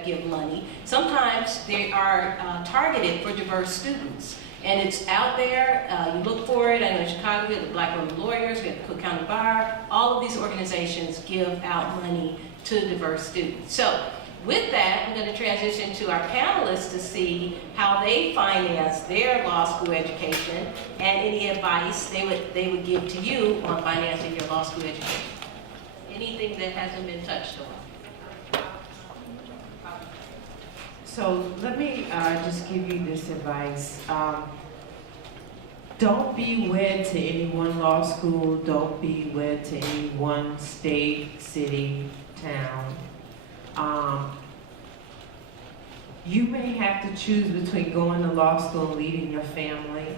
that give money. Sometimes they are targeted for diverse students. And it's out there, you look for it. I know in Chicago we have the Black Women Lawyers, we have the Cook County Bar. All of these organizations give out money to diverse students. So with that, I'm going to transition to our panelists to see how they finance their law school education and any advice they would give to you on financing your law school education. Anything that hasn't been touched on. So let me just give you this advice. Don't be wed to any one law school. Don't be wed to any one state, city, town. You may have to choose between going to law school and leading your family.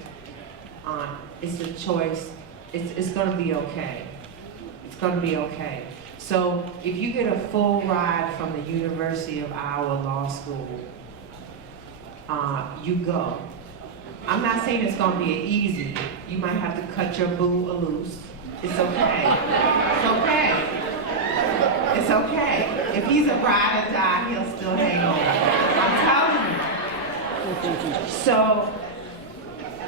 It's a choice. It's going to be okay. It's going to be okay. So if you get a full ride from the University of Iowa Law School, you go. I'm not saying it's going to be easy. You might have to cut your boo loose. It's okay. It's okay. It's okay. If he's a ride or die, he'll still hang on. I'm telling you. So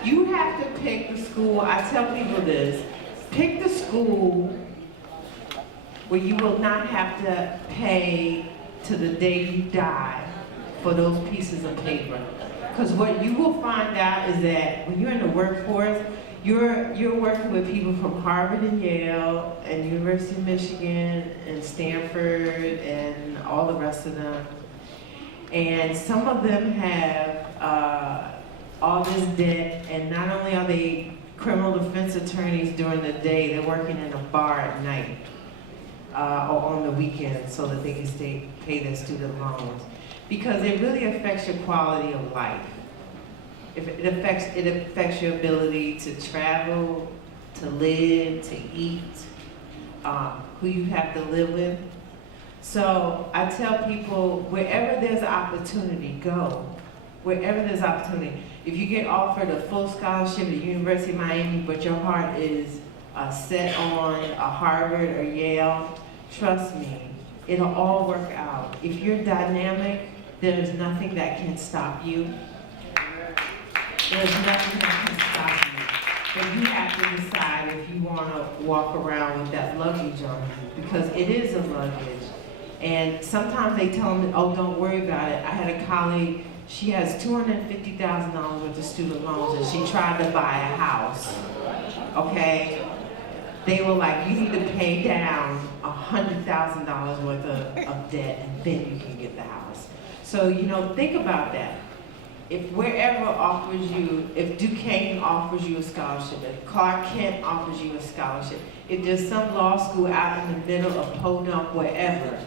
you have to pick the school. I tell people this. Pick the school where you will not have to pay to the day you die for those pieces of paper. Because what you will find out is that when you're in the workforce, you're working with people from Harvard and Yale and University of Michigan and Stanford and all the rest of them. And some of them have all this debt, and not only are they criminal defense attorneys during the day, they're working in a bar at night. Or on the weekends so that they can pay their student loans. Because it really affects your quality of life. It affects your ability to travel, to live, to eat, who you have to live with. So I tell people, wherever there's opportunity, go. Wherever there's opportunity. If you get offered a full scholarship at the University of Miami, but your heart is set on a Harvard or Yale, trust me, it'll all work out. If you're dynamic, there's nothing that can stop you. There's nothing that can stop you. But you have to decide if you want to walk around with that luggage on you, because it is a luggage. And sometimes they tell me, oh, don't worry about it. I had a colleague, she has $250,000 worth of student loans, and she tried to buy a house, okay? They were like, you need to pay down $100,000 worth of debt, and then you can get the house. So, you know, think about that. If wherever offers you, if Duquesne offers you a scholarship, if Clark Kent offers you a scholarship, if there's some law school out in the middle of Podunk, wherever,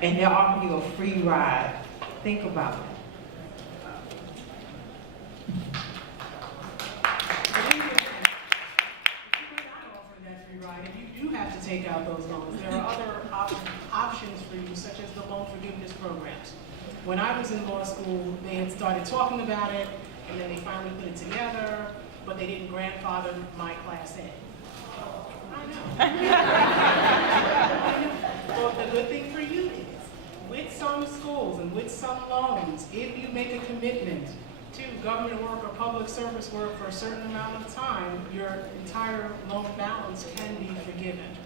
and they're offering you a free ride, think about it. You have to take out those loans. There are other options for you, such as the loan forgiveness programs. When I was in law school, they had started talking about it, and then they finally put it together, but they didn't grandfather my class in. I know. Well, the good thing for you is, with some schools and with some loans, if you make a commitment to government work or public service work for a certain amount of time, your entire loan balance can be forgiven.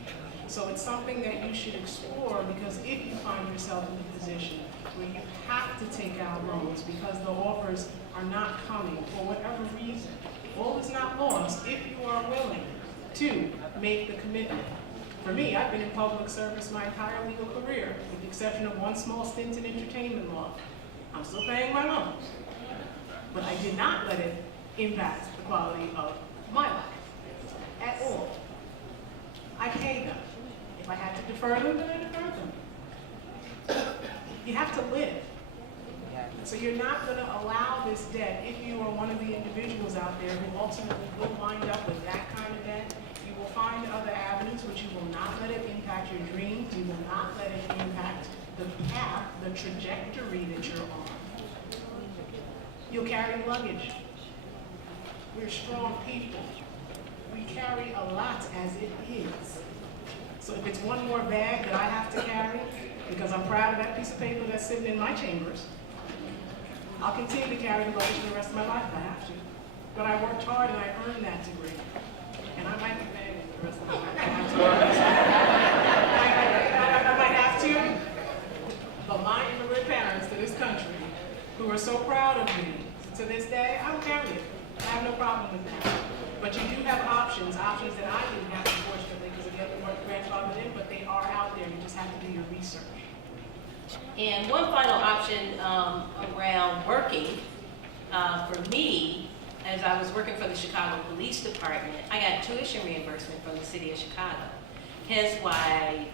So it's something that you should explore, because if you find yourself in a position where you have to take out loans because the offers are not coming for whatever reason, all is not lost if you are willing to make the commitment. For me, I've been in public service my entire legal career, with the exception of one small stint in entertainment law. I'm still paying my loans. But I did not let it impact the quality of my life at all. I paid them. If I had to defer them, then I deferred them. You have to live. So you're not going to allow this debt, if you are one of the individuals out there who ultimately will wind up with that kind of debt. You will find other avenues, which you will not let it impact your dreams. You will not let it impact the path, the trajectory that you're on. You'll carry luggage. We're strong people. We carry a lot as it is. So if it's one more bag that I have to carry, because I'm proud of that piece of paper that's sitting in my chambers, I'll continue to carry the luggage for the rest of my life if I have to. But I worked hard and I earned that degree. And I might be begging for the rest of my life. I might have to. But my immigrant parents to this country, who are so proud of me, to this day, I will carry it. I have no problem with that. But you do have options that I didn't have, unfortunately, because again, we weren't grandfathered in, but they are out there. You just have to do your research. And one final option around working, for me, as I was working for the Chicago Police Department, I got tuition reimbursement from the city of Chicago. Hence why I,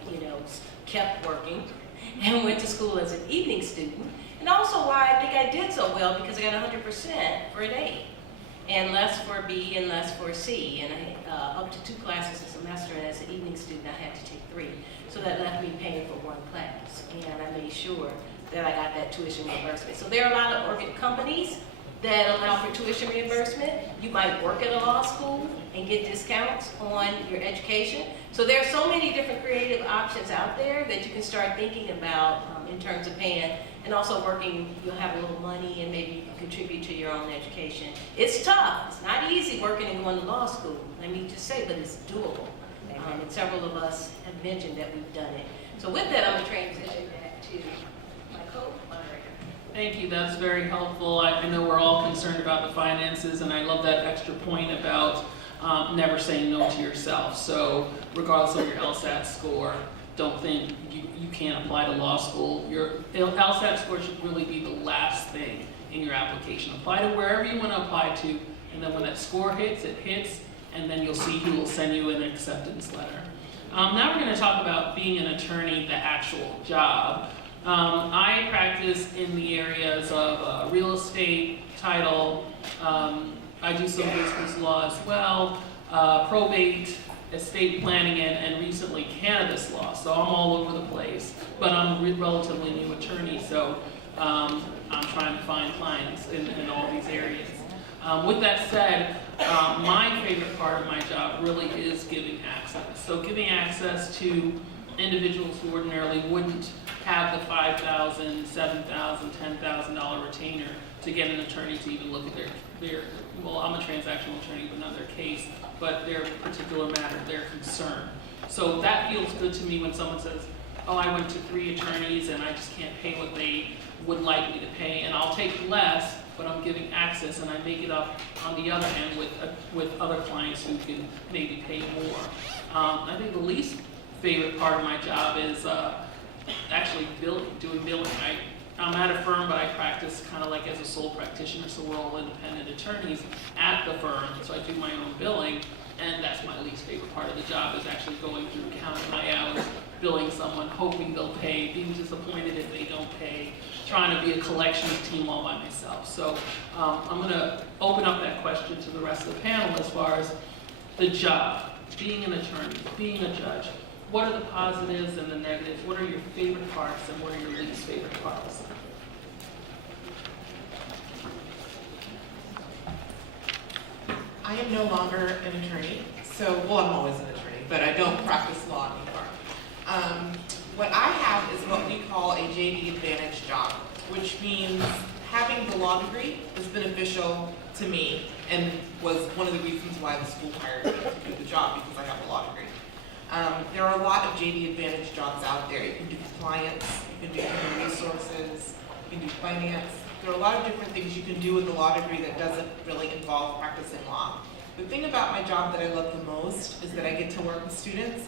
kept working and went to school as an evening student. And also why I think I did so well, because I got 100% for an A. And less for B and less for C. And I, up to 2 classes a semester, and as an evening student, I had to take 3. So that left me paying for 1 class. And I made sure that I got that tuition reimbursement. So there are a lot of companies that allow for tuition reimbursement. You might work at a law school and get discounts on your education. So there are so many different creative options out there that you can start thinking about in terms of paying. And also working, you'll have a little money and maybe you can contribute to your own education. It's tough. It's not easy working and going to law school, let me just say, but it's doable. And several of us have mentioned that we've done it. So with that, I'm going to transition back to my co-moderator. Thank you, that's very helpful. I know we're all concerned about the finances, and I love that extra point about never saying no to yourself. So regardless of your LSAT score, don't think you can't apply to law school. Your LSAT score should really be the last thing in your application. Apply to wherever you want to apply to, and then when that score hits, it hits, and then you'll see who will send you an acceptance letter. Now we're going to talk about being an attorney, the actual job. I practice in the areas of real estate, title, I do some business law as well, probate, estate planning, and recently cannabis law. So I'm all over the place, but I'm a relatively new attorney, so I'm trying to find clients in all these areas. With that said, my favorite part of my job really is giving access. So giving access to individuals who ordinarily wouldn't have the $5,000, $7,000, $10,000 retainer to get an attorney to even look at their well, I'm a transactional attorney with another case, but their particular matter, their concern. So that feels good to me when someone says, oh, I went to 3 attorneys and I just can't pay what they would like me to pay, and I'll take less, but I'm giving access and I make it up on the other end with other clients who can maybe pay more. I think the least favorite part of my job is actually doing billing. I'm at a firm, but I practice kind of like as a sole practitioner, so we're all independent attorneys at the firm, so I do my own billing, and that's my least favorite part of the job, is actually going through, counting my hours, billing someone, hoping they'll pay, being disappointed if they don't pay, trying to be a collections team all by myself. So I'm going to open up that question to the rest of the panel as far as the job, being an attorney, being a judge. What are the positives and the negatives? What are your favorite parts and what are your least favorite parts? I am no longer an attorney, so, well, I'm always an attorney, but I don't practice law anymore. What I have is what we call a JD Advantage job, which means having the law degree is beneficial to me and was one of the reasons why the school hired me to do the job, because I have a law degree. There are a lot of JD Advantage jobs out there. You can do compliance, you can do human resources, you can do finance. There are a lot of different things you can do with a law degree that doesn't really involve practicing law. The thing about my job that I love the most is that I get to work with students.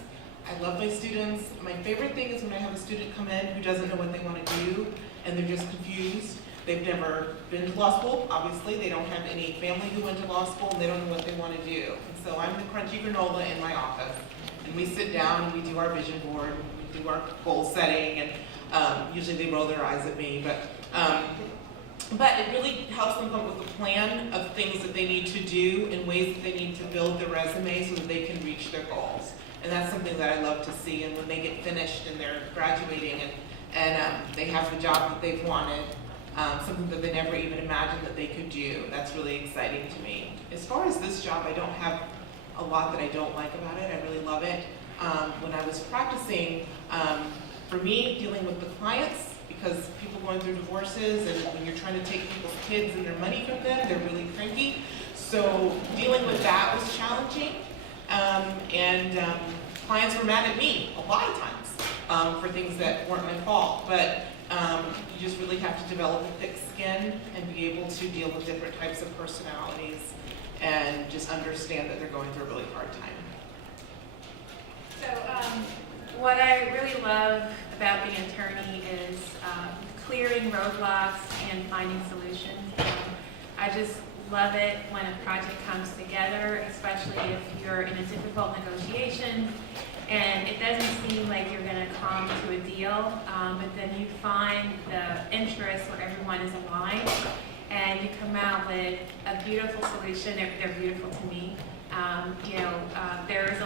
I love my students. My favorite thing is when I have a student come in who doesn't know what they want to do and they're just confused. They've never been to law school, obviously. They don't have any family who went to law school and they don't know what they want to do. And so I'm the crunchy granola in my office. And we sit down and we do our vision board, we do our goal setting, and usually they roll their eyes at me, but it really helps them come up with a plan of things that they need to do and ways that they need to build their resume so that they can reach their goals. And that's something that I love to see. And when they get finished and they're graduating and they have the job that they've wanted, something that they never even imagined that they could do, that's really exciting to me. As far as this job, I don't have a lot that I don't like about it. I really love it. when I was practicing, for me, dealing with the clients, because people going through divorces, and when you're trying to take people's kids and their money from them, they're really cranky. So dealing with that was challenging, and clients were mad at me a lot of times for things that weren't my fault. But you just really have to develop a thick skin and be able to deal with different types of personalities and just understand that they're going through a really hard time. So what I really love about being an attorney is clearing roadblocks and finding solutions. I just love it when a project comes together, especially if you're in a difficult negotiation and it doesn't seem like you're going to come to a deal, but then you find the interest where everyone is aligned and you come out with a beautiful solution. They're beautiful to me. There is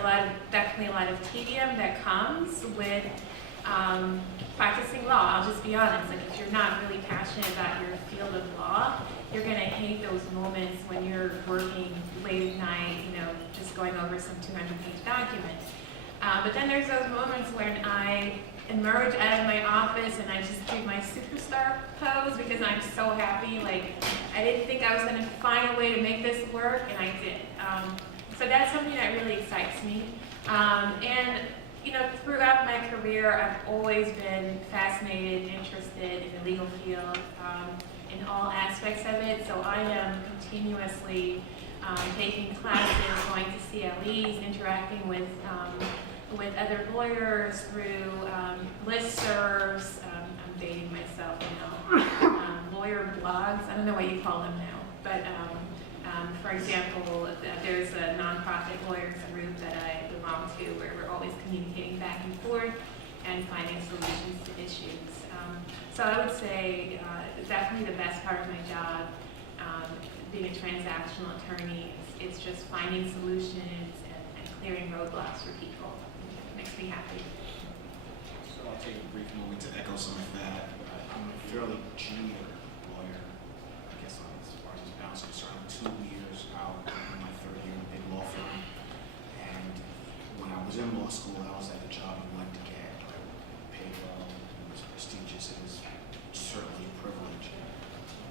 definitely a lot of tedium that comes with practicing law. I'll just be honest, like if you're not really passionate about your field of law, you're gonna hate those moments when you're working late at night, just going over some 200-page document. But then there's those moments when I emerge out of my office and I just do my superstar pose because I'm so happy. Like, I didn't think I was gonna find a way to make this work, and I did. So that's something that really excites me. Throughout my career, I've always been fascinated, interested in the legal field, in all aspects of it. So I am continuously taking classes, going to CLEs, interacting with other lawyers through listservs. I'm dating myself now. Lawyer blogs. I don't know what you call them now, but. For example, there's a nonprofit lawyers group that I belong to where we're always communicating back and forth and finding solutions to issues. So I would say definitely the best part of my job, being a transactional attorney, it's just finding solutions and clearing roadblocks for people. It makes me happy. So I'll take a brief moment to echo some of that. I'm a fairly junior lawyer, I guess, as far as this balance is concerned. 2 years out in my third year in a big law firm, and when I was in law school, I was at the job I wanted to get. Right? Paid well, it was prestigious, it was certainly a privilege.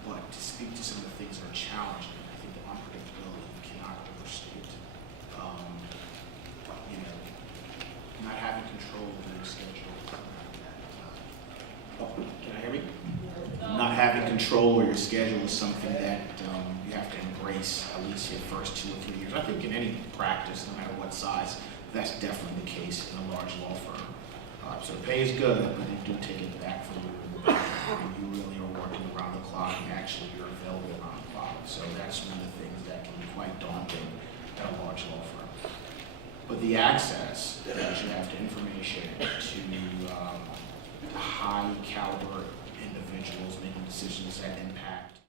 But to speak to some of the things that are challenging, I think the unpredictability cannot overstate. Not having control of your schedule. Can I hear me? Not having control of your schedule is something that you have to embrace at least your first 2 or 3 years. I think in any practice, no matter what size, that's definitely the case in a large law firm. So pay is good, but they do take it back from you. And you really are working around the clock, and actually you're available around the clock. So that's one of the things that can be quite daunting at a large law firm. But the access that you have to information, to high caliber individuals making decisions that impact